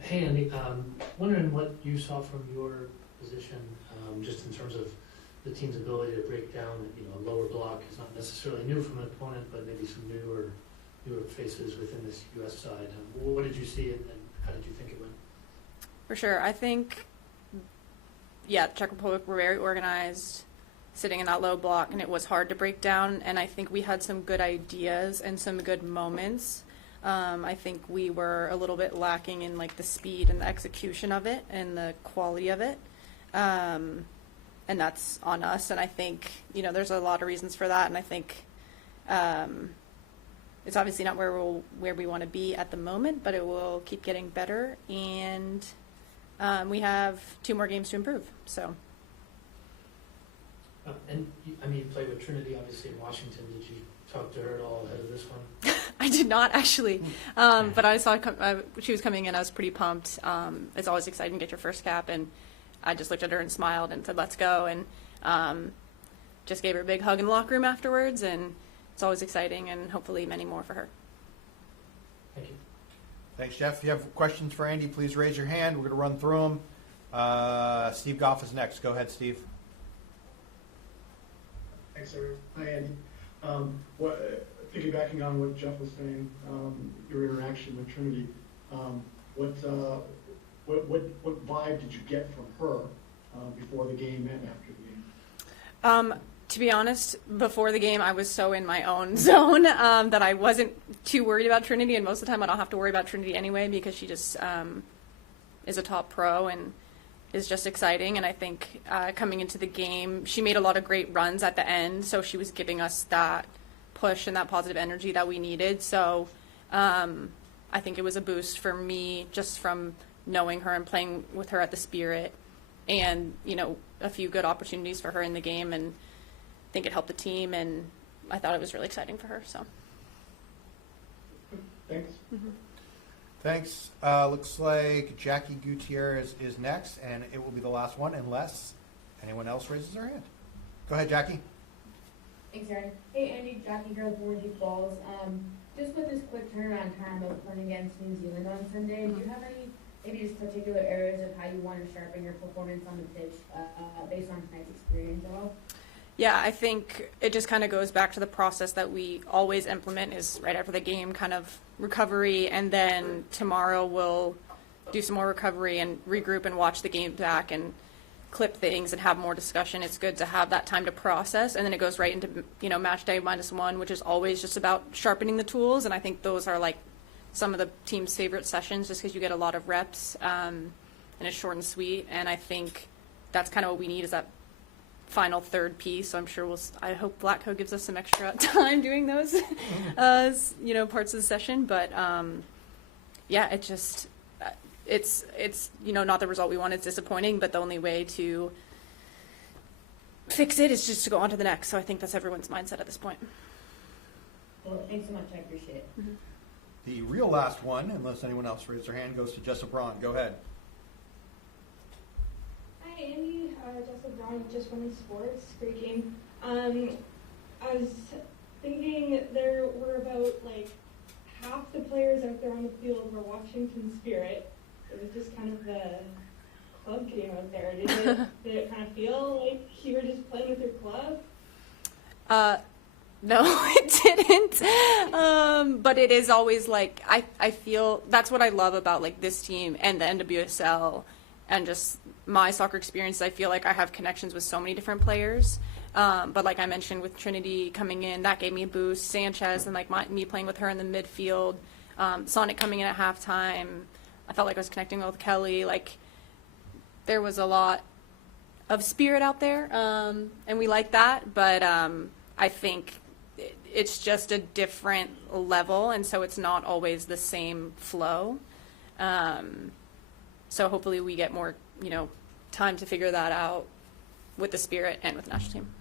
Hey, Andy, wondering what you saw from your position, just in terms of the team's ability to break down, a lower block is not necessarily new from an opponent, but maybe some newer faces within this U.S. side. What did you see, and how did you think it went? For sure. I think, Czech Republic were very organized, sitting in that low block, and it was hard to break down, and I think we had some good ideas and some good moments. I think we were a little bit lacking in the speed and the execution of it and the quality of it. And that's on us, and I think, there's a lot of reasons for that, and I think it's obviously not where we want to be at the moment, but it will keep getting better, and we have 2 more games to improve, so. And you played with Trinity, obviously, in Washington. Did you talk to her at all ahead of this one? I did not, actually, but I saw she was coming in. I was pretty pumped. It's always exciting to get your first cap, and I just looked at her and smiled and said, let's go, and just gave her a big hug in the locker room afterwards, and it's always exciting, and hopefully many more for her. Thank you. Thanks, Jeff. If you have questions for Andy, please raise your hand. We're going to run through them. Steve Goff is next. Go ahead, Steve. Thanks, sir. Hi, Andy. Piggybacking on what Jeff was saying, your interaction with Trinity, what vibe did you get from her before the game and after the game? To be honest, before the game, I was so in my own zone that I wasn't too worried about Trinity, and most of the time I don't have to worry about Trinity anyway because she just is a top pro and is just exciting. And I think coming into the game, she made a lot of great runs at the end, so she was giving us that push and that positive energy that we needed. So I think it was a boost for me just from knowing her and playing with her at the Spirit, and a few good opportunities for her in the game, and I think it helped the team, and I thought it was really exciting for her. So Thanks. Mm-hmm. Thanks. Looks like Jackie Gutierrez is next, and it will be the last one unless anyone else raises their hand. Go ahead, Jackie. Thanks, Aaron. Hey, Andy, Jackie Girl, Board Falls. Just with this quick turnaround time of playing against New Zealand on Sunday, do you have any maybe just particular areas of how you want to sharpen your performance on the pitch based on tonight's experience at all? Yeah, I think it just kind of goes back to the process that we always implement is right after the game kind of recovery, and then tomorrow we'll do some more recovery and regroup and watch the game back and clip things and have more discussion. It's good to have that time to process, and then it goes right into match day -1, which is always just about sharpening the tools, and I think those are some of the team's favorite sessions just because you get a lot of reps and it's short and sweet, and I think that's kind of what we need is that final third piece. So I'm sure I hope Blackco gives us some extra time doing those parts of the session, but it just it's not the result we want. It's disappointing, but the only way to fix it is just to go on to the next. So I think that's everyone's mindset at this point. Well, thanks so much. I appreciate it. Mm-hmm. The real last one, unless anyone else raises their hand, goes to Jessa Braun. Go ahead. Hi, Andy. Jessica Brown, Just Women's Sports. Great game. I was thinking there were about half the players out there on the field were Washington Spirit. It was just kind of the club game out there. Did it kind of feel like you were just playing with your club? No, it didn't. But it is always I feel that's what I love about this team and the NWSL and just my soccer experience. I feel like I have connections with so many different players. But like I mentioned with Trinity coming in, that gave me a boost. Sanchez and me playing with her in the midfield. Sonic coming in at halftime. I felt like I was connecting with Kelly. There was a lot of spirit out there, and we like that. But I think it's just a different level, and so it's not always the same flow. So hopefully we get more, time to figure that out with the Spirit and with the national team.